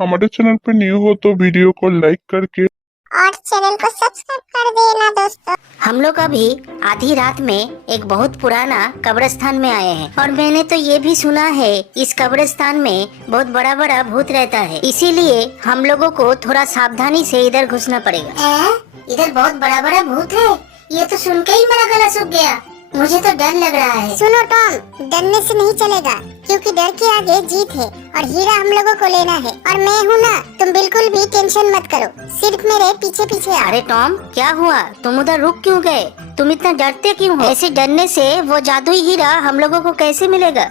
हमारे चैनल पे न्यू हो तो वीडियो को लाइक करके और चैनल को सब्सक्राइब कर देना दोस्तों। हम लोग अभी आधी रात में एक बहुत पुराना कब्रिस्तान में आए हैं और मैंने तो ये भी सुना है इस कब्रिस्तान में बहुत बड़ा बड़ा भूत रहता है, इसीलिए हम लोगों को थोड़ा सावधानी से इधर घुसना पड़ेगा। इधर बहुत बड़ा बड़ा भूत है, ये तो सुन के ही मेरा गला सूख गया। मुझे तो डर लग रहा है। सुनो टॉम, डरने से नहीं चलेगा क्योंकि डर के आगे जीत है और हीरा हम लोगों को लेना है और मैं हूँ ना, तुम बिल्कुल भी टेंशन मत करो, सिर्फ मेरे पीछे पीछे आओ। अरे टॉम, क्या हुआ? तुम उधर रुक क्यों गए? तुम इतना डरते क्यों हो? ऐसे डरने से वो जादुई हीरा हम लोगों को कैसे मिलेगा?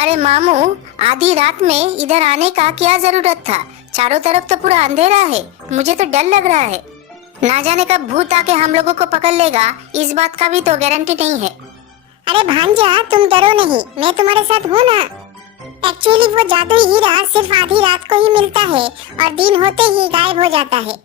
अरे मामू, आधी रात में इधर आने का क्या जरूरत था? चारों तरफ तो पूरा अंधेरा है, मुझे तो डर लग रहा है। ना जाने कब भूत आके हम लोगों को पकड़ लेगा, इस बात का भी तो गारंटी नहीं है। अरे भांजा, तुम डरो नहीं, मैं तुम्हारे साथ हूँ ना। एक्चुअली वो जादुई हीरा सिर्फ आधी रात को ही मिलता है और दिन होते ही गायब हो जाता है।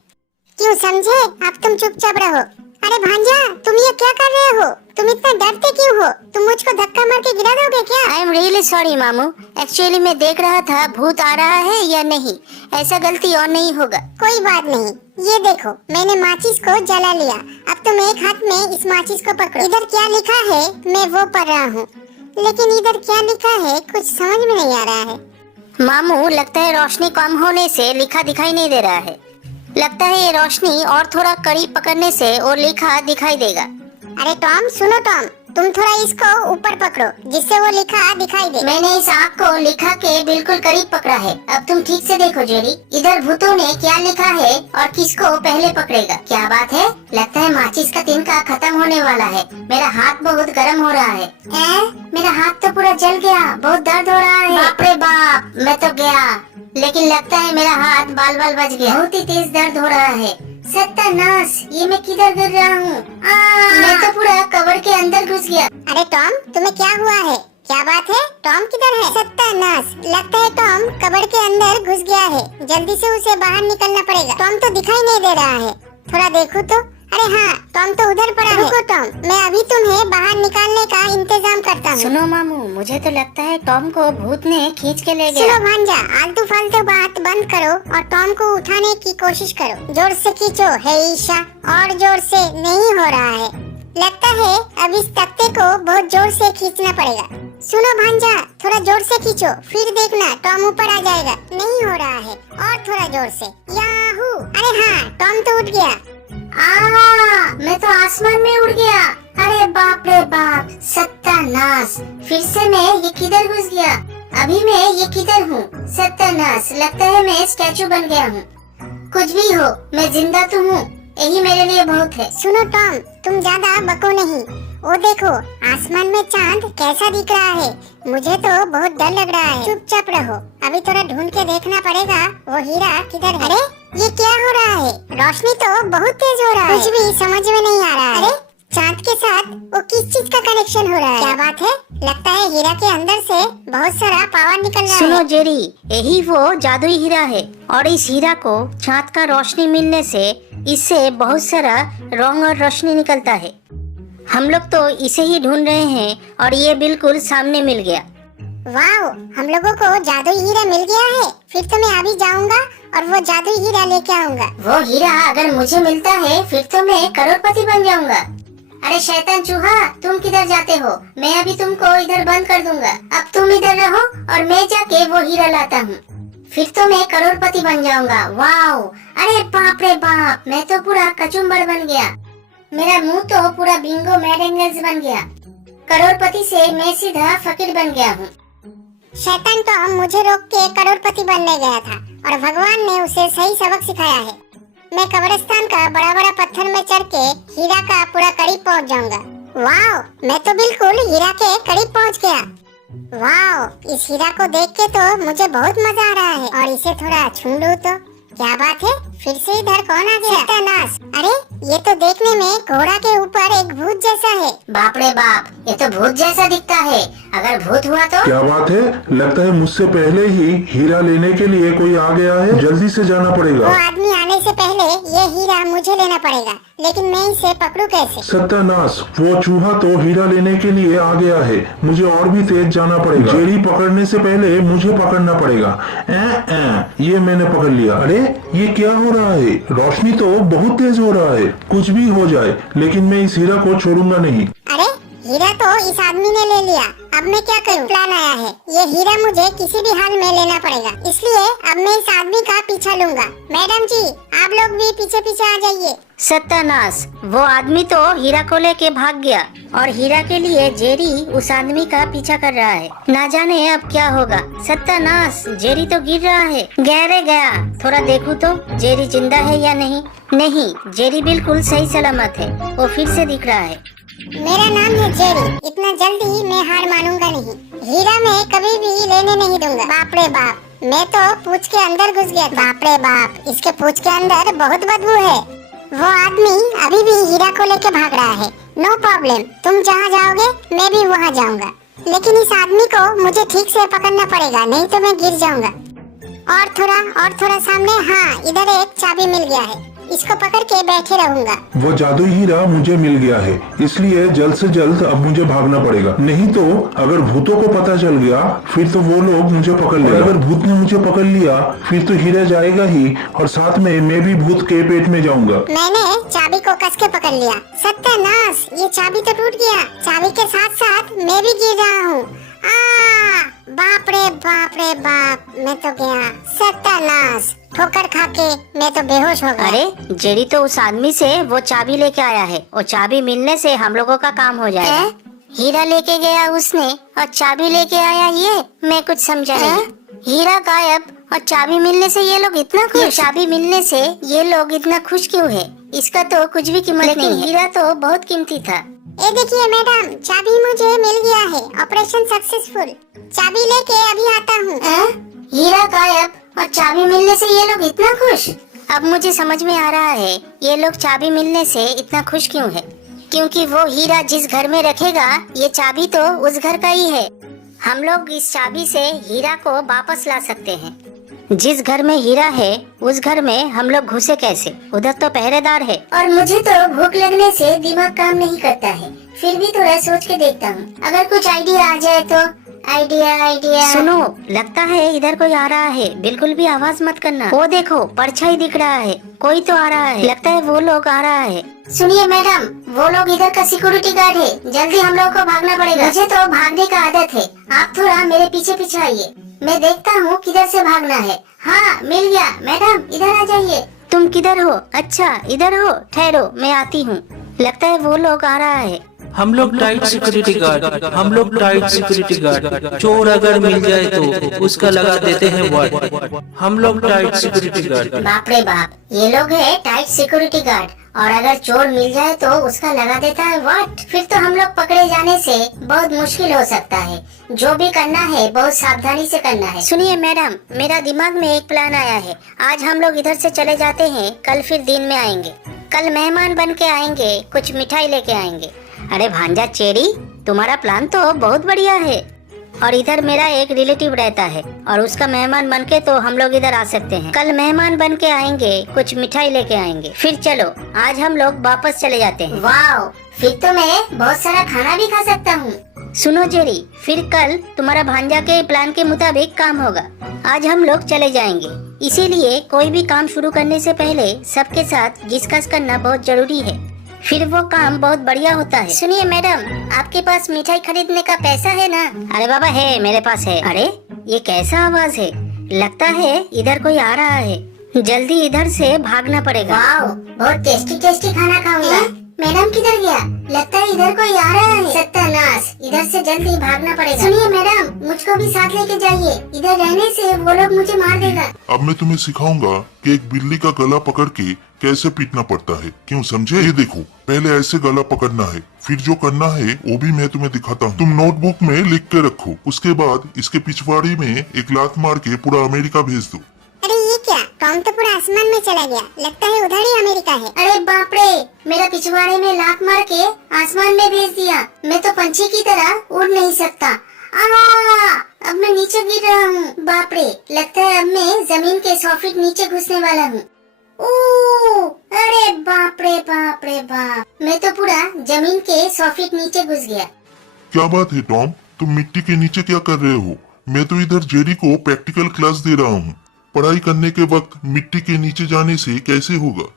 क्यों समझे? अब तुम चुपचाप रहो। अरे भांजा, तुम ये क्या कर रहे हो? तुम इतना डरते क्यों हो? तुम मुझको धक्का मार के गिरा दोगे क्या? आई एम रियली सॉरी मामू, एक्चुअली मैं देख रहा था भूत आ रहा है या नहीं, ऐसा गलती और नहीं होगा। कोई बात नहीं, ये देखो मैंने माचिस को जला लिया। अब तुम एक हाथ में इस माचिस को पकड़ो। इधर क्या लिखा है मैं वो पढ़ रहा हूँ, लेकिन इधर क्या लिखा है कुछ समझ में नहीं आ रहा है। मामू, लगता है रोशनी कम होने से लिखा दिखाई नहीं दे रहा है। लगता है ये रोशनी और थोड़ा करीब पकड़ने से और लिखा दिखाई देगा। अरे टॉम, सुनो टॉम, तुम थोड़ा इसको ऊपर पकड़ो जिससे वो लिखा दिखाई दे। मैंने इस आग को लिखा के बिल्कुल करीब पकड़ा है। अब तुम ठीक से देखो जेरी, इधर भूतों ने क्या लिखा है और किसको पहले पकड़ेगा। क्या बात है, लगता है माचिस का तिनका खत्म होने वाला है। मेरा हाथ बहुत गर्म हो रहा है। मेरा हाथ तो पूरा जल गया, बहुत दर्द हो रहा है। बाप रे बाप, मैं तो गया, लेकिन लगता है मेरा हाथ बाल बाल बच गया। बहुत ही तेज दर्द हो रहा है। सत्यानाश, ये मैं किधर गिर रहा हूँ? मैं तो पूरा कवर के अंदर घुस गया। अरे टॉम, तुम्हें क्या हुआ है? क्या बात है? टॉम किधर है? सत्यानाश, लगता है टॉम कबर के अंदर घुस गया है। जल्दी से उसे बाहर निकलना पड़ेगा। टॉम तो दिखाई नहीं दे रहा है, थोड़ा देखो तो। अरे हाँ, टॉम तो उधर पड़ा है। रुको टॉम, मैं अभी तुम्हें बाहर निकालने का इंतजाम करता हूँ। सुनो मामू, मुझे तो लगता है टॉम को भूत ने खींच के ले गया। सुनो भांजा, आलतू फालतू बात बंद करो और टॉम को उठाने की कोशिश करो। जोर से खींचो हे ईशा, और जोर से नहीं हो रहा है। लगता है अब इस तख्ते को बहुत जोर से खींचना पड़ेगा। सुनो भांजा, थोड़ा जोर से खींचो, फिर देखना टॉम ऊपर आ जाएगा। नहीं हो रहा है, और थोड़ा जोर से। याहू! अरे हाँ, टॉम तो उठ गया। मैं तो आसमान में उड़ गया। अरे बाप रे बाप, सत्यानाश, फिर से मैं ये किधर घुस गया? अभी मैं ये किधर हूँ? सत्यानाश, लगता है मैं स्टैचू बन गया हूँ। कुछ भी हो, मैं जिंदा तो हूँ, यही मेरे लिए बहुत है। सुनो टॉम, तुम ज्यादा बको नहीं। वो देखो आसमान में चांद कैसा दिख रहा है। मुझे तो बहुत डर लग रहा है। चुपचाप रहो, अभी थोड़ा ढूंढ के देखना पड़ेगा वो हीरा किधर है। अरे ये क्या हो रहा है? रोशनी तो बहुत तेज हो रहा है, कुछ भी समझ में नहीं आ रहा है। अरे चांद के साथ वो किस चीज का कनेक्शन हो रहा है? क्या बात है? लगता है हीरा के अंदर से बहुत सारा पावर निकल रहा है। सुनो जेरी, यही वो जादुई हीरा है और इस हीरा को चांद का रोशनी मिलने से इससे बहुत सारा रंग और रोशनी निकलता है। हम लोग तो इसे ही ढूंढ रहे हैं और ये बिल्कुल सामने मिल गया। वाओ, हम लोगों को जादुई हीरा मिल गया है। फिर तो मैं अभी जाऊंगा और वो जादुई हीरा लेके आऊंगा। वो हीरा अगर मुझे मिलता है फिर तो मैं करोड़पति बन जाऊंगा। अरे शैतान चूहा, तुम किधर जाते हो? मैं अभी तुमको इधर बंद कर दूंगा। अब तुम इधर रहो और मैं जाके वो हीरा लाता हूँ, फिर तो मैं करोड़पति बन जाऊंगा। वाओ! अरे बाप रे बाप, मैं तो पूरा कचुम्बर बन गया। मेरा मुंह तो पूरा बिंगो मैडेंगल्स बन गया। करोड़पति से मैं सीधा फकीर बन गया हूँ। शैतान तो मुझे रोक के करोड़पति बनने गया था और भगवान ने उसे सही सबक सिखाया है। मैं कब्रिस्तान का बड़ा बड़ा पत्थर में चढ़ के हीरा का पूरा करीब पहुंच जाऊंगा। वाओ, मैं तो बिल्कुल हीरा के करीब पहुंच गया। वाओ, इस हीरा को देख के तो मुझे बहुत मजा आ रहा है और इसे थोड़ा छू लूं तो। क्या बात है? फिर से इधर कौन आ गया? सत्यानाश! अरे ये तो देखने में घोड़ा के ऊपर एक भूत जैसा है। बाप रे बाप, ये तो भूत जैसा दिखता है। अगर भूत हुआ तो? क्या बात है, लगता है मुझसे पहले ही हीरा लेने के लिए कोई आ गया है। जल्दी से जाना पड़ेगा। वो आदमी आने से पहले ये हीरा मुझे लेना पड़ेगा, लेकिन मैं इसे पकड़ू कैसे? सत्यानाश, वो चूहा तो हीरा लेने के लिए आ गया है। मुझे और भी तेज जाना पड़ेगा। जेरी पकड़ने से पहले मुझे पकड़ना पड़ेगा। ये मैंने पकड़ लिया। अरे ये क्या हो रहा है? रोशनी तो बहुत तेज हो रहा है। कुछ भी हो जाए लेकिन मैं इस हीरा को छोड़ूंगा नहीं। अरे हीरा तो इस आदमी ने ले लिया। अब मैं क्या करूं? प्लान आया है। ये हीरा मुझे किसी भी हाल में लेना पड़ेगा, इसलिए अब मैं इस आदमी का पीछा लूंगा। मैडम जी, आप लोग भी पीछे पीछे आ जाइए। सत्यानाश, वो आदमी तो हीरा को लेके भाग गया और हीरा के लिए जेरी उस आदमी का पीछा कर रहा है। ना जाने अब क्या होगा। सत्यानाश, जेरी तो गिर रहा है। गहरे गया, थोड़ा देखूं तो जेरी जिंदा है या नहीं। नहीं, जेरी बिल्कुल सही सलामत है। वो फिर से दिख रहा है। मेरा नाम है जेरी। इतना जल्दी मैं हार मानूंगा नहीं। हीरा मैं कभी भी लेने नहीं दूंगा। बाप रे बाप, मैं तो पूंछ के अंदर घुस गया। बाप रे बाप, इसके पूंछ के अंदर बहुत बदबू है। वो आदमी अभी भी हीरा को लेके भाग रहा है। नो प्रॉब्लम, तुम जहाँ जाओगे मैं भी वहाँ जाऊंगा, लेकिन इस आदमी को मुझे ठीक से पकड़ना पड़ेगा, नहीं तो मैं गिर जाऊंगा। और थोड़ा सामने। हाँ, इधर एक चाबी मिल गया है। इसको पकड़ के बैठे रहूंगा। वो जादुई हीरा मुझे मिल गया है, इसलिए जल्द से जल्द अब मुझे भागना पड़ेगा। नहीं तो अगर भूतों को पता चल गया फिर तो वो लोग मुझे पकड़ लेंगे। अगर भूत ने मुझे पकड़ लिया फिर तो हीरा जाएगा ही, और साथ में मैं भी भूत के पेट में जाऊंगा। मैंने चाबी को कस के पकड़ लिया। सत्यानाश, ये चाबी तो टूट गया। चाबी के साथ साथ मैं भी गिर रहा हूँ। बाप रे बाप, मैं तो गया। सत्यानाश, ठोकर खा के मैं तो बेहोश हो गया। अरे जेरी तो उस आदमी से वो चाबी लेके आया है। वो चाबी मिलने से हम लोगों का काम हो जाएगा। हीरा लेके गया उसने और चाबी लेके आया ये, मैं कुछ समझा नहीं। हीरा गायब और चाबी मिलने से ये लोग इतना खुश। चाबी मिलने से ये लोग इतना खुश क्यों है? इसका तो कुछ भी कीमत नहीं है। हीरा तो बहुत कीमती था। ये देखिए मैडम, चाबी मुझे मिल गया है। Operation successful. चाबी लेके अभी आता हूँ। हीरा गायब और चाबी मिलने से ये लोग इतना खुश। अब मुझे समझ में आ रहा है ये लोग चाबी मिलने से इतना खुश क्यों है। क्योंकि वो हीरा जिस घर में रखेगा ये चाबी तो उस घर का ही है। हम लोग इस चाबी से हीरा को वापस ला सकते हैं। जिस घर में हीरा है उस घर में हम लोग घुसे कैसे? उधर तो पहरेदार है। और मुझे तो भूख लगने से दिमाग काम नहीं करता है। फिर भी थोड़ा सोच के देखता हूँ, अगर कुछ आइडिया आ जाए तो। आइडिया सुनो, लगता है इधर कोई आ रहा है। बिल्कुल भी आवाज मत करना। वो देखो, परछाई दिख रहा है। कोई तो आ रहा है। लगता है वो लोग आ रहा है। सुनिए मैडम, वो लोग इधर का सिक्योरिटी गार्ड है। जल्दी हम लोग को भागना पड़ेगा। मुझे तो भागने का आदत है। आप थोड़ा मेरे पीछे पीछे आइए, मैं देखता हूँ किधर से भागना है। हाँ, मिल गया। मैडम इधर आ जाइए। तुम किधर हो? अच्छा इधर हो, ठहरो मैं आती हूँ। लगता है वो लोग आ रहा है। हम लोग टाइट सिक्योरिटी गार्ड। चोर अगर मिल जाए तो उसका लगा देते हैं वार्ड। हम लोग टाइट सिक्योरिटी गार्ड। बाप रे बाप, ये लोग है टाइट सिक्योरिटी गार्ड, और अगर चोर मिल जाए तो उसका लगा देता है वाट। फिर तो हम लोग पकड़े जाने से बहुत मुश्किल हो सकता है। जो भी करना है बहुत सावधानी से करना है। सुनिए मैडम, मेरा दिमाग में एक प्लान आया है। आज हम लोग इधर से चले जाते हैं, कल फिर दिन में आएंगे। कल मेहमान बन के आएंगे, कुछ मिठाई लेके आएंगे। अरे भांजा चेरी, तुम्हारा प्लान तो बहुत बढ़िया है। और इधर मेरा एक रिलेटिव रहता है और उसका मेहमान बनके तो हम लोग इधर आ सकते हैं। कल मेहमान बन के आएंगे, कुछ मिठाई लेके आएंगे। फिर चलो आज हम लोग वापस चले जाते हैं। वाओ, फिर तो मैं बहुत सारा खाना भी खा सकता हूँ। सुनो जेरी, फिर कल तुम्हारा भांजा के प्लान के मुताबिक काम होगा। आज हम लोग चले जाएंगे, इसीलिए कोई भी काम शुरू करने से पहले सबके साथ डिस्कस करना बहुत जरूरी है। फिर वो काम बहुत बढ़िया होता है। सुनिए मैडम, आपके पास मिठाई खरीदने का पैसा है ना? अरे बाबा है, मेरे पास है। अरे ये कैसा आवाज है? लगता है इधर कोई आ रहा है। जल्दी इधर से भागना पड़ेगा। वाओ, बहुत टेस्टी खाना खाऊंगा। मैडम किधर गया? लगता है इधर कोई आ रहा है। सत्यानाश, इधर से जल्दी भागना पड़ेगा। सुनिए मैडम, मुझको भी साथ लेके जाइए। इधर रहने से वो लोग मुझे मार देगा। अब मैं तुम्हें सिखाऊंगा कि एक बिल्ली का गला पकड़ के कैसे पीटना पड़ता है। क्यों समझे? ये देखो, पहले ऐसे गला पकड़ना है, फिर जो करना है वो भी मैं तुम्हें दिखाता हूँ। तुम नोटबुक में लिख के रखो। उसके बाद इसके पिछवाड़ी में एक लात मार के पूरा अमेरिका भेज दो। अरे ये क्या? टॉम तो पूरा आसमान में चला गया। लगता है उधर ही अमेरिका है। अरे बाप रे, मेरा पिछवाड़े में लात मार के आसमान में भेज दिया। मैं तो पंछी की तरह उड़ नहीं सकता। अब मैं नीचे गिर रहा हूँ। बाप रे, लगता है अब मैं जमीन के 100 फीट नीचे घुसने वाला हूँ। ओ, अरे बाप रे बाप रे बाप, मैं तो पूरा जमीन के 100 फीट नीचे घुस गया। क्या बात है टॉम, तुम मिट्टी के नीचे क्या कर रहे हो? मैं तो इधर जेरी को प्रैक्टिकल क्लास दे रहा हूँ। पढ़ाई करने के वक्त मिट्टी के नीचे जाने से कैसे होगा?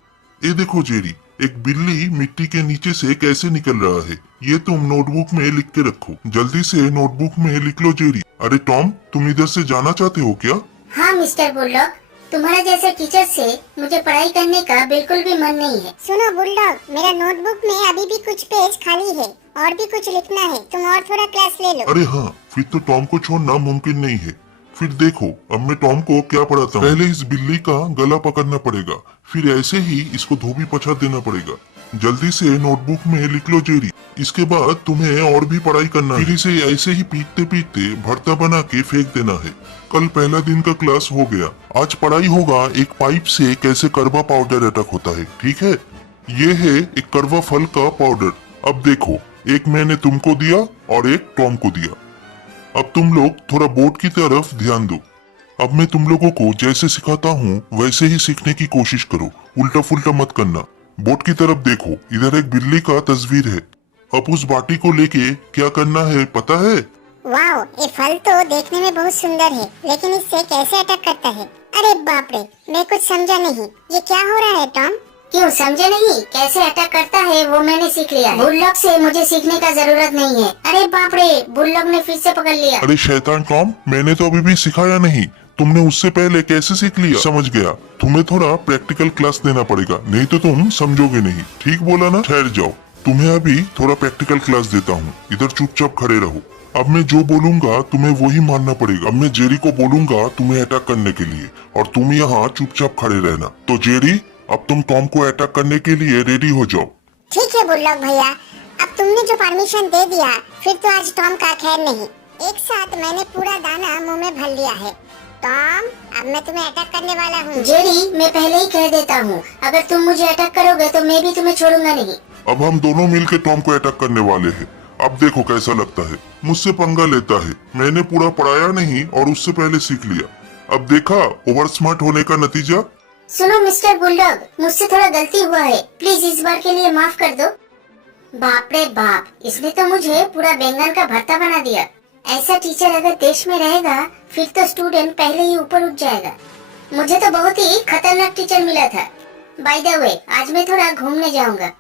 ये देखो जेरी, एक बिल्ली मिट्टी के नीचे से कैसे निकल रहा है। ये तुम नोटबुक में लिख के रखो। जल्दी से नोटबुक में लिख लो जेरी। अरे टॉम, तुम इधर से जाना चाहते हो क्या? हाँ मिस्टर बुलडॉग, तुम्हारे जैसे टीचर से मुझे पढ़ाई करने का बिल्कुल भी मन नहीं है। सुनो बुलडॉग, मेरा नोटबुक में अभी भी कुछ पेज खाली है और भी कुछ लिखना है, तुम और थोड़ा क्लास ले लो। अरे हाँ, फिर तो टॉम को छोड़ना मुमकिन नहीं है। फिर देखो, अब मैं टॉम को क्या पढ़ाता हूँ। पहले इस बिल्ली का गला पकड़ना पड़ेगा, फिर ऐसे ही इसको धोबी पछाड़ देना पड़ेगा। जल्दी से नोटबुक में लिख लो जेरी। इसके बाद तुम्हें और भी पढ़ाई करना है। फिर इसे ऐसे ही पीटते पीटते भरता बना के फेंक देना है। कल पहला दिन का क्लास हो गया। आज पढ़ाई होगा एक पाइप से कैसे करवा पाउडर अटक होता है। ठीक है, ये है एक करवा फल का पाउडर। अब देखो, एक मैंने तुमको दिया और एक टॉम को दिया। अब तुम लोग थोड़ा बोर्ड की तरफ ध्यान दो। अब मैं तुम लोगों को जैसे सिखाता हूँ वैसे ही सीखने की कोशिश करो, उल्टा फुल्टा मत करना। बोर्ड की तरफ देखो, इधर एक बिल्ली का तस्वीर है। अब उस बाटी को लेके क्या करना है पता है? वाओ, ये फल तो देखने में बहुत सुंदर है, लेकिन इससे कैसे अटैक करता है? अरे बाप रे, मैं कुछ समझा नहीं। ये क्या हो रहा है टॉम? क्यों समझे नहीं? कैसे अटैक करता है वो मैंने सीख लिया है। बुलडॉग से मुझे सीखने का जरूरत नहीं है। अरे बाप रे, बुलडॉग ने फिर से पकड़ लिया। अरे शैतान टॉम, मैंने तो अभी भी सिखाया नहीं। तुमने उससे पहले कैसे सीख लिया? समझ गया, तुम्हें थोड़ा प्रैक्टिकल क्लास देना पड़ेगा, नहीं तो तुम समझोगे नहीं। ठीक बोला ना? ठहर जाओ, तुम्हें अभी थोड़ा प्रैक्टिकल क्लास देता हूँ। इधर चुपचाप खड़े रहो। अब मैं जो बोलूंगा तुम्हें वही मानना पड़ेगा। अब मैं जेरी को बोलूंगा तुम्हें अटैक करने के लिए, और तुम यहाँ चुपचाप खड़े रहना। तो जेरी, अब तुम टॉम को अटैक करने के लिए रेडी हो जाओ। ठीक है बुलडॉग भैया, अब तुमने जो परमिशन दे दिया, फिर तो आज टॉम का खैर नहीं। एक साथ मैंने पूरा दाना मुंह में भर लिया है। टॉम, अब मैं तुम्हें अटैक करने वाला हूँ। जेरी, मैं पहले ही कह देता हूँ, अगर तुम मुझे अटैक करोगे तो मैं भी तुम्हें छोड़ूंगा नहीं। अब हम दोनों मिलकर टॉम को अटैक करने वाले हैं। अब देखो कैसा लगता है। मुझसे पंगा लेता है। मैंने पूरा पढ़ाया नहीं और उससे पहले सीख लिया। अब देखा ओवर स्मार्ट होने का नतीजा। सुनो मिस्टर बुलडॉग, मुझसे थोड़ा गलती हुआ है, प्लीज इस बार के लिए माफ कर दो। बाप रे बाप, इसने तो मुझे पूरा बैंगन का भरता बना दिया। ऐसा टीचर अगर देश में रहेगा फिर तो स्टूडेंट पहले ही ऊपर उठ जाएगा। मुझे तो बहुत ही खतरनाक टीचर मिला था। बाय द वे, आज मैं थोड़ा घूमने जाऊंगा।